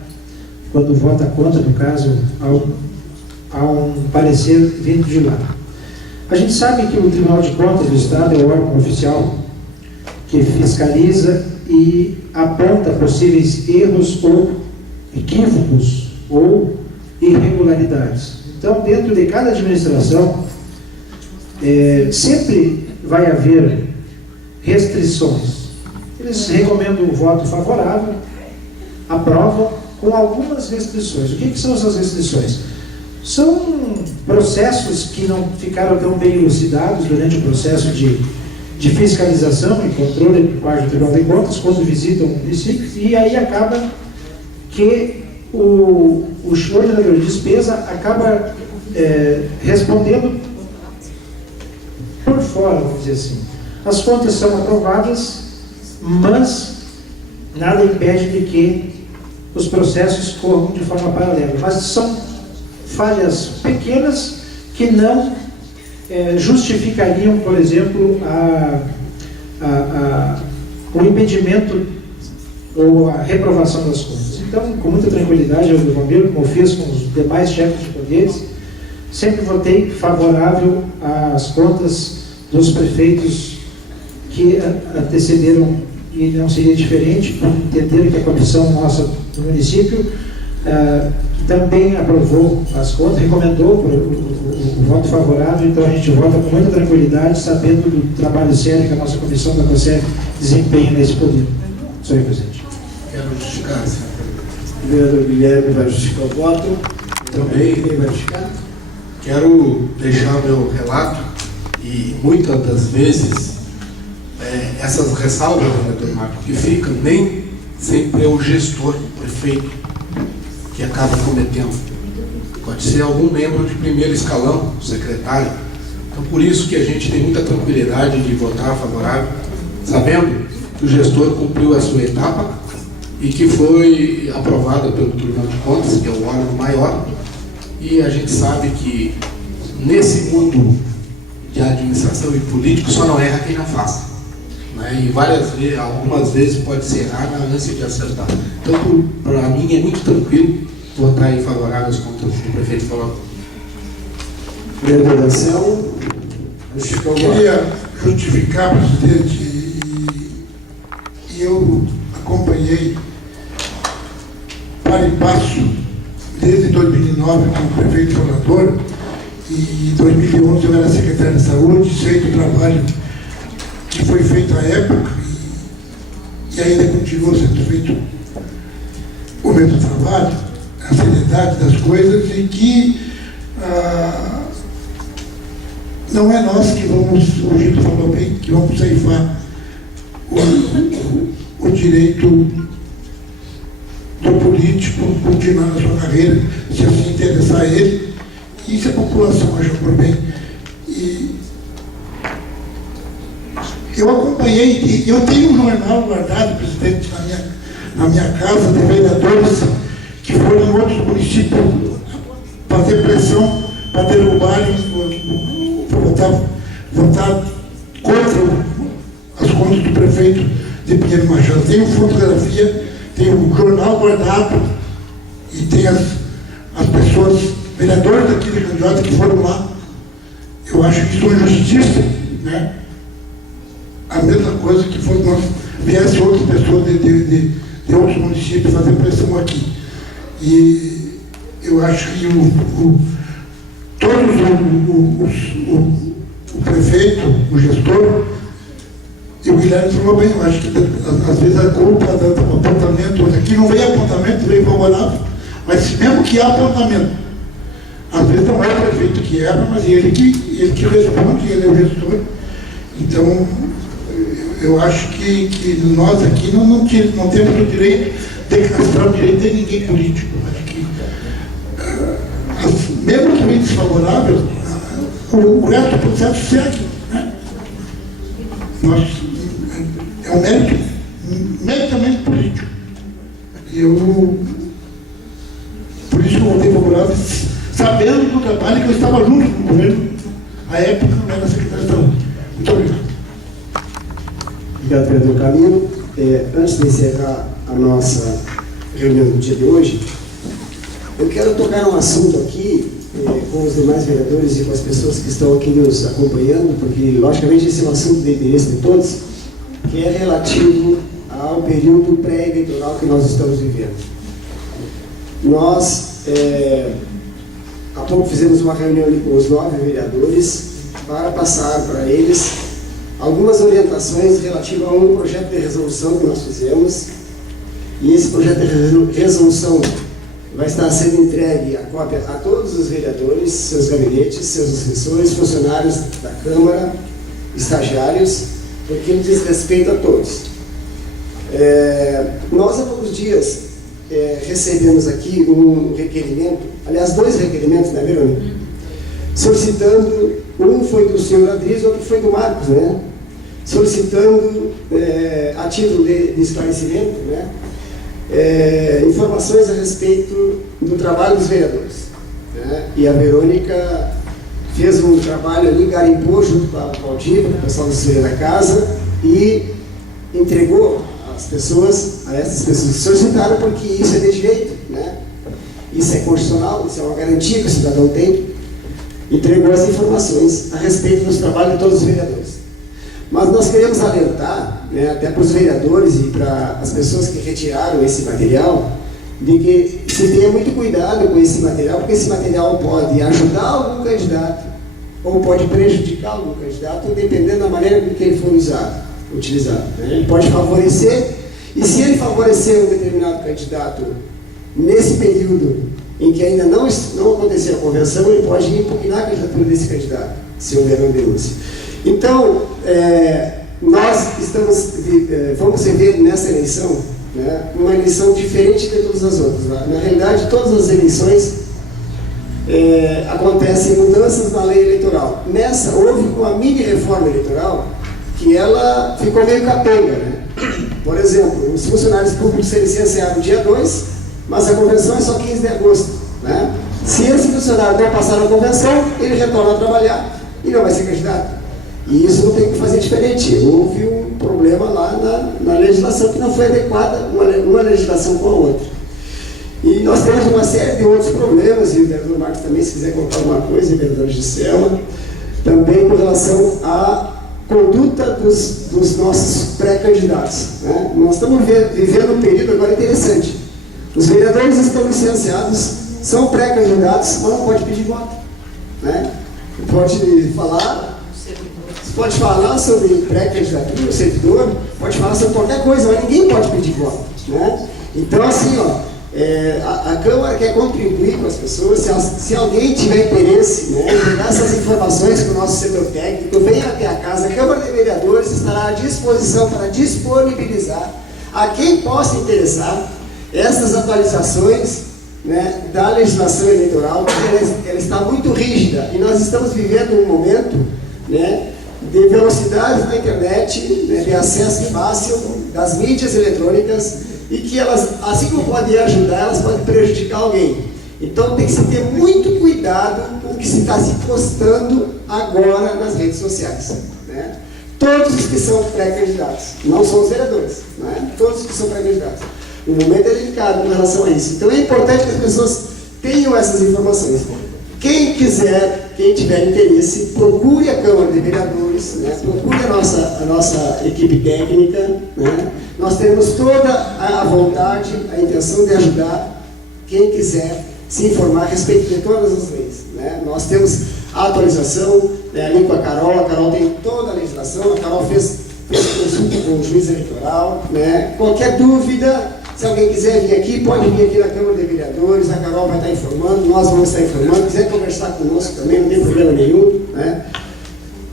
quando vota contra, no caso, a um parecer vindo de lá. A gente sabe que o Tribunal de Contas do Estado é o órgão oficial que fiscaliza e aponta possíveis erros ou equívocos ou irregularidades. Então, dentro de cada administração, sempre vai haver restrições. Eles recomendam o voto favorável, aprovam com algumas restrições. O que são essas restrições? São processos que não ficaram tão bem elucidados durante o processo de fiscalização e controle por parte do Tribunal de Contas, quando visitam o município, e aí acaba que o ordenador de despesa acaba respondendo por fora, vamos dizer assim. As contas são aprovadas, mas nada impede de que os processos corram de forma paralela. Mas são falhas pequenas que não justificariam, por exemplo, o impedimento ou a reprovação das contas. Então, com muita tranquilidade, eu, Romero, como fiz com os demais chefes de poderes, sempre votei favorável às contas dos prefeitos que antecederam, e não seria diferente, por entender que a comissão nossa do município também aprovou as contas, recomendou o voto favorável. Então a gente vota com muita tranquilidade, sabendo do trabalho sério que a nossa comissão da CONSEP desempenha nesse poder. Senhor presidente. Quero justificar, senhor. O vereador Guilherme vai justificar o voto. Também vai justificar. Quero deixar meu relato, e muitas das vezes essas ressalvas, vereador Marco, que ficam, nem sempre é o gestor, o prefeito, que acaba cometendo. Pode ser algum membro de primeiro escalão, o secretário. Então, por isso que a gente tem muita tranquilidade de votar favorável, sabendo que o gestor cumpriu a sua etapa e que foi aprovada pelo Tribunal de Contas, que é o órgão maior, e a gente sabe que nesse mundo de administração e político só não erra quem não faz. E algumas vezes pode se errar na ânsia de acertar. Então, para mim, é muito tranquilo votar em favorável às contas que o prefeito falou. Vereador Anselmo, justificar o voto. Queria justificar, presidente, e eu acompanhei para e passo desde 2009 como prefeito Salvador, e em 2011 eu era secretário de saúde, sei do trabalho que foi feito à época e ainda continua sendo feito o mesmo trabalho, a seriedade das coisas, e que não é nós que vamos, o Gito falou bem, que vamos ceifar o direito do político continuar na sua carreira, se assim interessar a ele, e se a população achar por bem. E eu acompanhei, eu tenho um jornal guardado, presidente, na minha casa, de vereadores que foram em outros municípios fazer pressão para derrubarem, para votar contra as contas do prefeito de Pinheiro Machado. Tenho fotografia, tenho um jornal guardado e tem as pessoas, vereadores daqui de Candiota, que foram lá. Eu acho que isso é uma injustiça, né? A mesma coisa que foi nós viessem outras pessoas de outros municípios fazer pressão aqui. E eu acho que o prefeito, o gestor, e o Guilherme falou bem, eu acho que às vezes a culpa do apontamento, aqui não veio apontamento, veio favorável, mas mesmo que há apontamento, às vezes não é o prefeito que erra, mas ele que responde, ele é o gestor. Então, eu acho que nós aqui não temos o direito de castrar o direito de ninguém político. Acho que, mesmo que venha desfavorável, o resto do processo segue. Né? É um mérito meritamente político. Por isso que eu votei favorável, sabendo do trabalho que eu estava junto com o governo, à época eu era secretário de saúde. Muito obrigado. Obrigado, vereador Camilo. Antes de encerrar a nossa reunião do dia de hoje, eu quero tocar um assunto aqui com os demais vereadores e com as pessoas que estão aqui nos acompanhando, porque, logicamente, esse é um assunto de interesse de todos, que é relativo ao período pré-eleitoral que nós estamos vivendo. Nós, há pouco, fizemos uma reunião ali com os 9 vereadores para passar para eles algumas orientações relativas a um projeto de resolução que nós fizemos, e esse projeto de resolução vai estar sendo entregue a cópia a todos os vereadores, seus gabinetes, seus assessores, funcionários da Câmara, estagiários, porque ele diz respeito a todos. Nós, há poucos dias, recebemos aqui um requerimento, aliás, 2 requerimentos, né, Verônica? Solicitando, um foi do senhor Adriz, outro foi do Marcos, né? Solicitando, a título de esclarecimento, né? Informações a respeito do trabalho dos vereadores, né? E a Verônica fez um trabalho ali, garimpou junto com a Valdiva, com o pessoal da Assessoria da Casa, e entregou às pessoas, a essas pessoas que solicitaram, porque isso é de direito, né? Isso é constitucional, isso é uma garantia que o cidadão tem. Entregou as informações a respeito dos trabalhos de todos os vereadores. Mas nós queremos alertar, né, até para os vereadores e para as pessoas que retiraram esse material, de que se tenha muito cuidado com esse material, porque esse material pode ajudar algum candidato ou pode prejudicar algum candidato, dependendo da maneira com que ele for utilizado. Né? Ele pode favorecer, e se ele favorecer um determinado candidato nesse período em que ainda não aconteceu a convenção, ele pode impugnar a candidatura desse candidato, se houver uma denúncia. Então, nós vamos ver nessa eleição, né, uma eleição diferente de todas as outras. Na realidade, todas as eleições acontecem mudanças na lei eleitoral. Nessa, houve uma mini reforma eleitoral que ela ficou meio capenga, né? Por exemplo, os funcionários públicos se licenciaram dia 2, mas a convenção é só 15 de agosto. Né? Se esse funcionário não passar na convenção, ele retorna a trabalhar e não vai ser candidato. E isso não tem que fazer diferente. Houve um problema lá na legislação que não foi adequada, uma legislação com a outra. E nós temos uma série de outros problemas, e o vereador Marcos também, se quiser contar alguma coisa, e o vereador Gisela, também com relação à conduta dos nossos pré-candidatos. Né? Nós estamos vivendo um período agora interessante. Os vereadores estão licenciados, são pré-candidatos, mas não pode pedir voto. Né? Pode falar sobre pré-candidatura, servidor, pode falar sobre qualquer coisa, mas ninguém pode pedir voto. Né? Então, assim, a Câmara quer contribuir com as pessoas. Se alguém tiver interesse, né, em pegar essas informações com o nosso setor técnico, venha até a casa. A Câmara de Vereadores estará à disposição para disponibilizar a quem possa interessar essas atualizações, né, da legislação eleitoral, porque ela está muito rígida e nós estamos vivendo um momento, né, de velocidade na internet, né, de acesso fácil das mídias eletrônicas, e que elas, assim como podem ajudar, elas podem prejudicar alguém. Então tem que se ter muito cuidado com o que se está se postando agora nas redes sociais. Né? Todos os que são pré-candidatos, não são os vereadores, né? Todos os que são pré-candidatos. O momento é delicado com relação a isso. Então é importante que as pessoas tenham essas informações. Quem quiser, quem tiver interesse, procure a Câmara de Vereadores, né? Procure a nossa equipe técnica. Né? Nós temos toda a vontade, a intenção de ajudar quem quiser se informar a respeito de todas as leis. Né? Nós temos a atualização, né, ali com a Carol tem toda a legislação, a Carol fez consulta com o juiz eleitoral. Né? Qualquer dúvida, se alguém quiser vir aqui, pode vir aqui na Câmara de Vereadores, a Carol vai estar informando, nós vamos estar informando. Se quiser conversar conosco também, não tem problema nenhum. Né?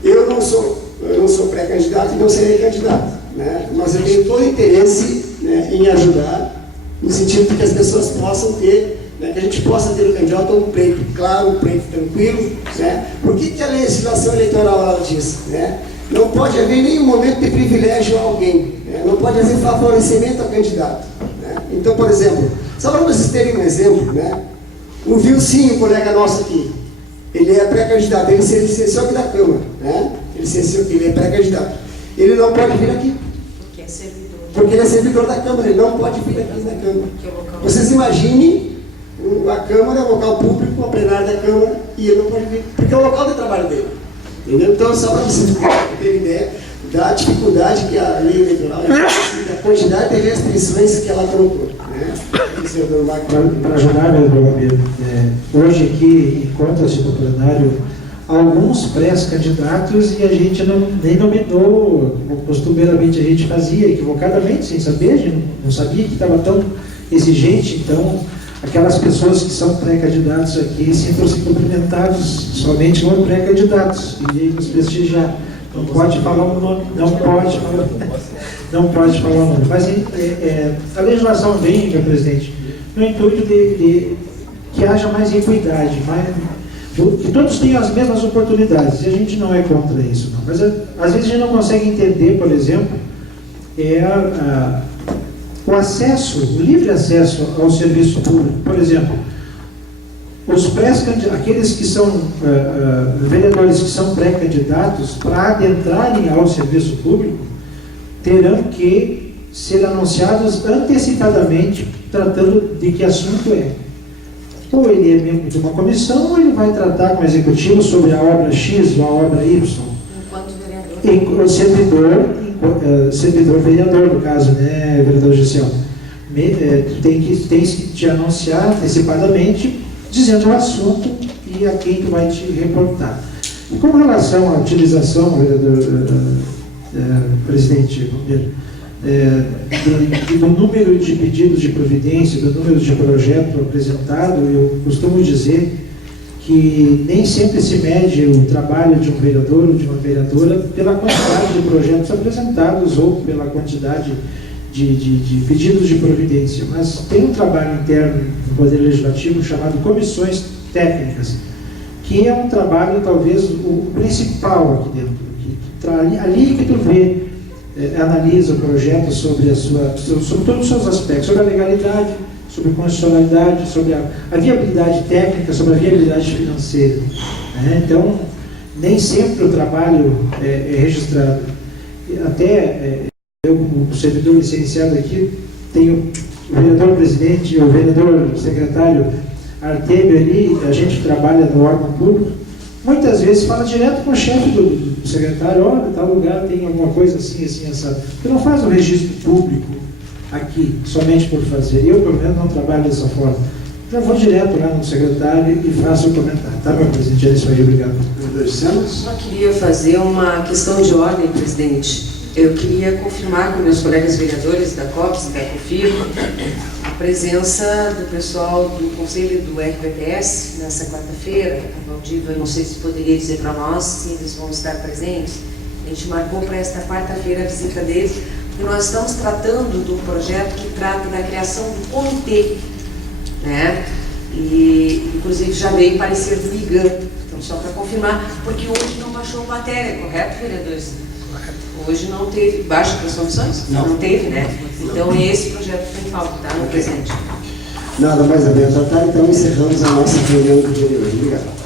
Eu não sou pré-candidato e não serei candidato. Né? Mas eu tenho todo interesse, né, em ajudar, no sentido de que as pessoas possam ter, né, que a gente possa ter um candidato a um pleito claro, um pleito tranquilo. Né? Por que a legislação eleitoral ela diz? Né? Não pode haver nenhum momento de privilégio a alguém, né? Não pode haver favorecimento ao candidato. Né? Então, por exemplo, só para vocês terem um exemplo, né? O Vilcinho, colega nosso aqui, ele é pré-candidato, ele se licenciou aqui da Câmara, né? Ele é pré-candidato. Ele não pode vir aqui. Porque é servidor. Porque ele é servidor da Câmara, ele não pode vir aqui na Câmara. Vocês imaginem a Câmara, o local público, a plenária da Câmara, e ele não pode vir, porque é o local de trabalho dele. Entendeu? Então, só para vocês terem ideia da dificuldade que a lei eleitoral, da quantidade de restrições que ela colocou. Né? Para ajudar, vereador Ramiro, hoje aqui encontra-se no plenário alguns pré-candidatos e a gente nem nominou, como costumeiramente a gente fazia, equivocadamente, sem saber, a gente não sabia que estava tão exigente. Então, aquelas pessoas que são pré-candidatos aqui sintam-se cumprimentados somente como pré-candidatos e nos prestigiar. Não pode falar o nome, não pode falar o nome. Mas a legislação vem, meu presidente, no intuito de que haja mais equidade, que todos tenham as mesmas oportunidades, e a gente não é contra isso, não. Mas às vezes a gente não consegue entender, por exemplo, o acesso, o livre acesso ao serviço público. Por exemplo, aqueles que são vereadores que são pré-candidatos, para adentrarem ao serviço público, terão que ser anunciados antecipadamente, tratando de que assunto é. Ou ele é membro de uma comissão, ou ele vai tratar com o executivo sobre a obra X ou a obra Y. Enquanto vereador. Servidor vereador, no caso, né, vereador Gisele? Tem que te anunciar antecipadamente, dizendo o assunto e a quem tu vai te reportar. E com relação à utilização, vereador presidente, do número de pedidos de providência, do número de projeto apresentado, eu costumo dizer que nem sempre se mede o trabalho de um vereador ou de uma vereadora pela quantidade de projetos apresentados ou pela quantidade de pedidos de providência, mas tem um trabalho interno no Poder Legislativo chamado comissões técnicas, que é um trabalho talvez o principal aqui dentro. Ali que tu vê, analisa o projeto sobre todos os seus aspectos, sobre a legalidade, sobre a constitucionalidade, sobre a viabilidade técnica, sobre a viabilidade financeira. Né? Então, nem sempre o trabalho é registrado. Até eu, como servidor licenciado aqui, tenho o vereador presidente e o vereador secretário Artemio ali, a gente trabalha no órgão público, muitas vezes fala direto com o chefe do secretário: olha, tal lugar tem alguma coisa assim, assim, assado. Porque não faz o registro público aqui, somente por fazer. Eu, pelo menos, não trabalho dessa forma. Já vou direto lá no secretário e faço o comentário. Tá, meu presidente? É isso aí, obrigado. Eu só queria fazer uma questão de ordem, presidente. Eu queria confirmar com meus colegas vereadores da COPS, da COFIR, a presença do pessoal do Conselho do RPPS nessa quarta-feira. A Valdiva, não sei se poderia dizer para nós se eles vão estar presentes. A gente marcou para esta quarta-feira a visita deles, porque nós estamos tratando do projeto que trata da criação do comitê, né? E, inclusive, já veio parecer do IGAN. Então, só para confirmar, porque hoje não baixou matéria, correto, vereadores? Hoje não teve baixa das condições? Não teve, né? Então, esse projeto tem falta, tá, no presente. Nada mais a ver a tratar, então encerramos a nossa reunião do dia de hoje. Obrigado.